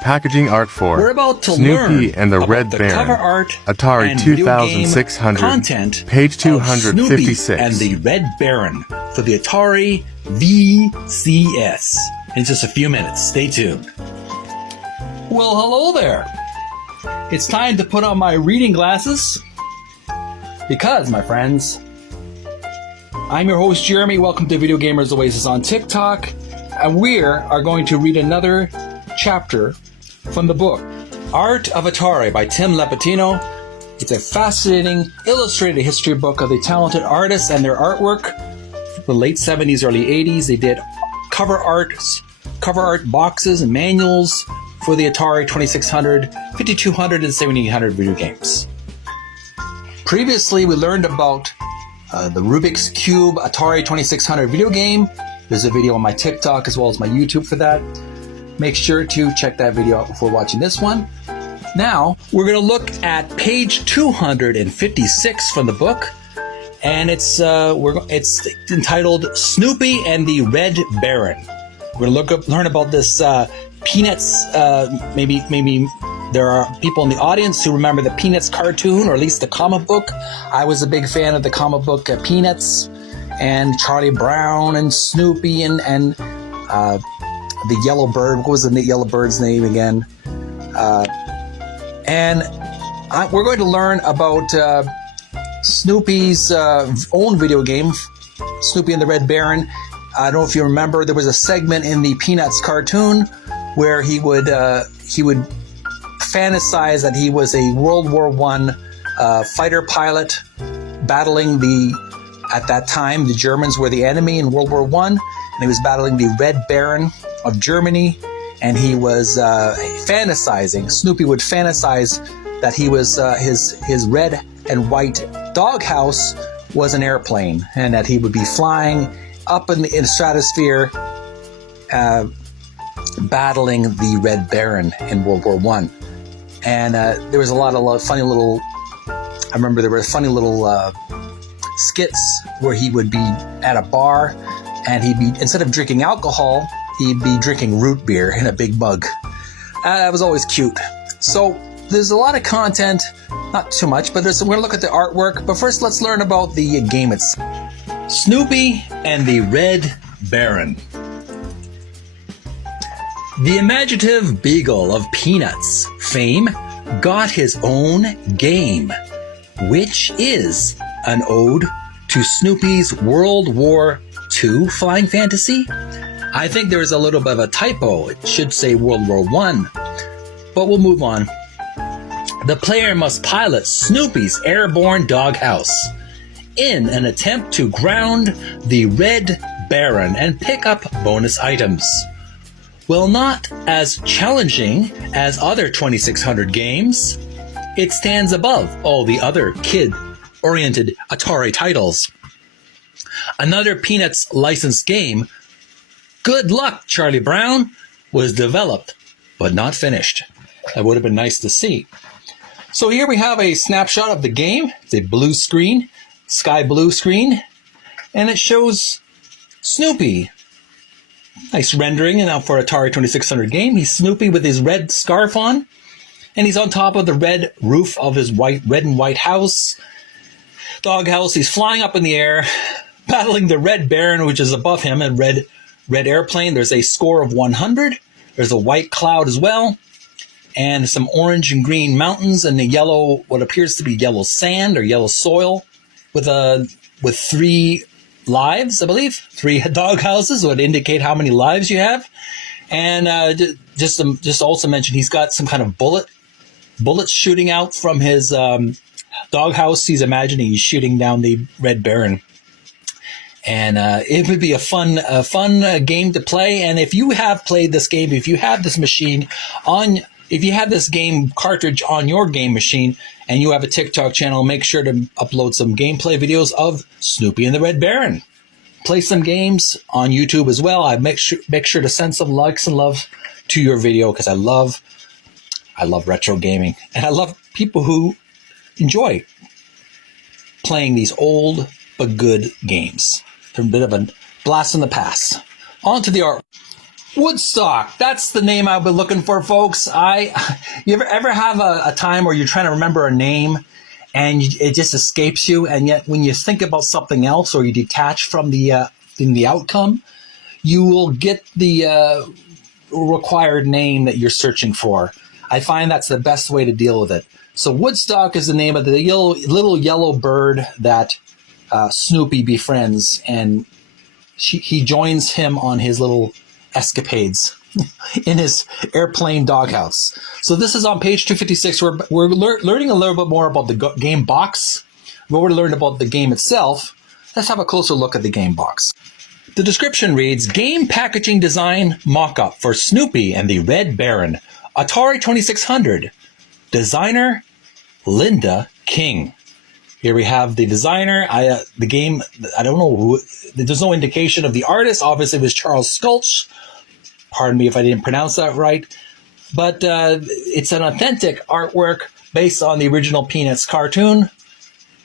Packaging art for We're about to Snoopy learn and the about Red the Baron. cover art Atari and video game 2600, content page of 256. Snoopy and the Red Baron for the Atari VCS. In just a few minutes. Stay tuned. Well, hello there. It's time to put on my reading glasses because, my friends, I'm your host, Jeremy. Welcome to Video Gamers Oasis on TikTok. And we are going to read another chapter from the book, Art of Atari by Tim Lapetino. It's a fascinating, illustrated history book of the talented artists and their artwork. The late 70s, early 80s, they did cover art boxes and manuals for the Atari 2600, 5200, and 7800 video games. Previously, we learned about the Rubik's Cube Atari 2600 video game. There's a video on my TikTok as well as my YouTube for that. Make sure to check that video out before watching this one. Now, we're going to look at page 256 from the book, and it's entitled Snoopy and the Red Baron. We're going to learn about this Peanuts. Maybe there are people in the audience who remember the Peanuts cartoon, or at least the comic book. I was a big fan of the comic book Peanuts, and Charlie Brown and Snoopy and the yellow bird. What was the yellow bird's name again? We're going to learn about Snoopy's own video game, Snoopy and the Red Baron. I don't know if you remember, there was a segment in the Peanuts cartoon where he would fantasize that he was a World War I fighter pilot battling at that time, the Germans were the enemy in World War I, and he was battling the Red Baron of Germany, and he was fantasizing. Snoopy would fantasize that he was his red and white doghouse was an airplane, and that he would be flying up in the stratosphere, battling the Red Baron in World War I. And there was a lot of funny little. I remember there were funny little skits where he would be at a bar, and he'd be, instead of drinking alcohol, he'd be drinking root beer in a big mug. That was always cute. So there's a lot of content, not too much, but we're going to look at the artwork. But first, let's learn about the game itself. Snoopy and the Red Baron. The imaginative beagle of Peanuts fame got his own game, which is an ode to Snoopy's World War II flying fantasy. I think there's a little bit of a typo. It should say World War I, but we'll move on. The player must pilot Snoopy's airborne doghouse in an attempt to ground the Red Baron and pick up bonus items. While not as challenging as other 2600 games, it stands above all the other kid-oriented Atari titles. Another Peanuts licensed game, Good Luck, Charlie Brown, was developed but not finished. That would have been nice to see. So here we have a snapshot of the game. It's a blue screen, sky blue screen, and it shows Snoopy. Nice rendering, and now for Atari 2600 game, he's Snoopy with his red scarf on, and he's on top of the red roof of his red and white doghouse. He's flying up in the air, battling the Red Baron, which is above him, a red airplane. There's a score of 100. There's a white cloud as well, and some orange and green mountains, and the yellow, what appears to be yellow sand or yellow soil, with 3 lives, I believe. 3 doghouses would indicate how many lives you have. And just also mention, he's got some kind of bullets shooting out from his doghouse. He's imagining he's shooting down the Red Baron. And it would be a fun game to play. And if you have played this game, if you have this machine if you have this game cartridge on your game machine and you have a TikTok channel, make sure to upload some gameplay videos of Snoopy and the Red Baron. Play some games on YouTube as well. I make sure to send some likes and love to your video because I love retro gaming, and I love people who enjoy playing these old but good games. They're a bit of a blast in the past. On to the art. Woodstock. That's the name I've been looking for, folks. You ever have a time where you're trying to remember a name and it just escapes you, and yet when you think about something else or you detach from the outcome, you will get the required name that you're searching for. I find that's the best way to deal with it. So Woodstock is the name of the little yellow bird that Snoopy befriends, and he joins him on his little escapades in his airplane doghouse. So this is on page 256. We're learning a little bit more about the game box. We've already learned about the game itself. Let's have a closer look at the game box. The description reads, Game Packaging Design Mock-up for Snoopy and the Red Baron, Atari 2600. Designer, Linda King. Here we have the designer. The game, I don't know who, there's no indication of the artist. Obviously it was Charles Sculch. Pardon me if I didn't pronounce that right. But it's an authentic artwork based on the original Peanuts cartoon.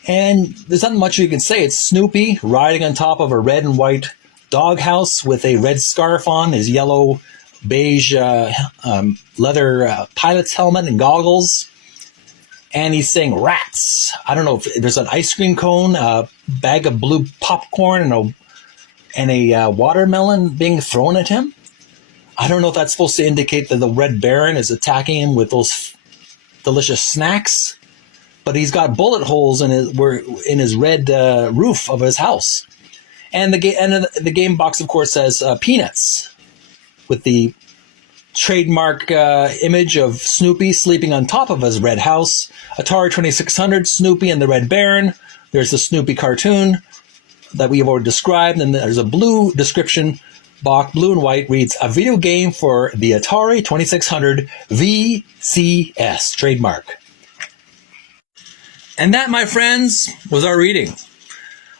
And there's not much you can say. It's Snoopy riding on top of a red and white doghouse with a red scarf on, his yellow beige leather pilot's helmet and goggles. And he's saying rats. I don't know if there's an ice cream cone, a bag of blue popcorn, and a watermelon being thrown at him. I don't know if that's supposed to indicate that the Red Baron is attacking him with those delicious snacks, but he's got bullet holes in his red roof of his house. And the game box, of course, says Peanuts with the trademark image of Snoopy sleeping on top of his red house. Atari 2600, Snoopy and the Red Baron. There's the Snoopy cartoon that we've already described. And there's a blue description box, blue and white, reads, a video game for the Atari 2600 VCS, trademark. And that, my friends, was our reading.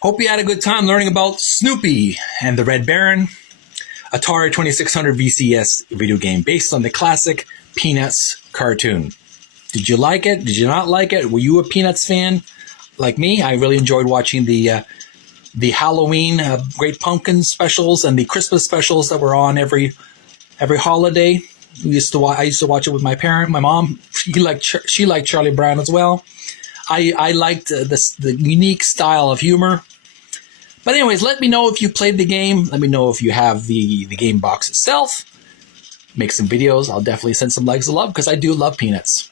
Hope you had a good time learning about Snoopy and the Red Baron. Atari 2600 VCS video game based on the classic Peanuts cartoon. Did you like it? Did you not like it? Were you a Peanuts fan? Like me, I really enjoyed watching the Halloween Great Pumpkin specials and the Christmas specials that were on every holiday. I used to watch it with my mom. She liked Charlie Brown as well. I liked the unique style of humor. But anyways, let me know if you played the game. Let me know if you have the game box itself. Make some videos. I'll definitely send some legs of love because I do love Peanuts.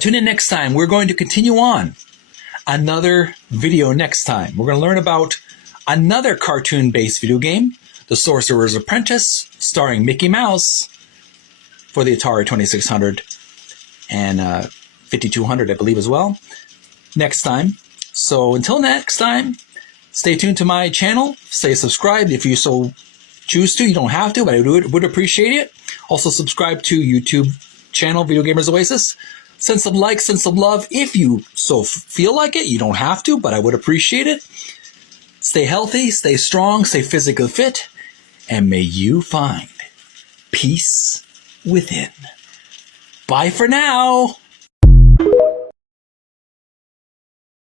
Tune in next time. We're going to continue on. Another video next time. We're going to learn about another cartoon-based video game, The Sorcerer's Apprentice, starring Mickey Mouse for the Atari 2600 and 5200, I believe, as well. Next time. So until next time, stay tuned to my channel. Stay subscribed if you so choose to. You don't have to, but I would appreciate it. Also subscribe to YouTube channel, Video Gamers Oasis. Send some likes, send some love if you so feel like it. You don't have to, but I would appreciate it. Stay healthy, stay strong, stay physically fit, and may you find peace within. Bye for now.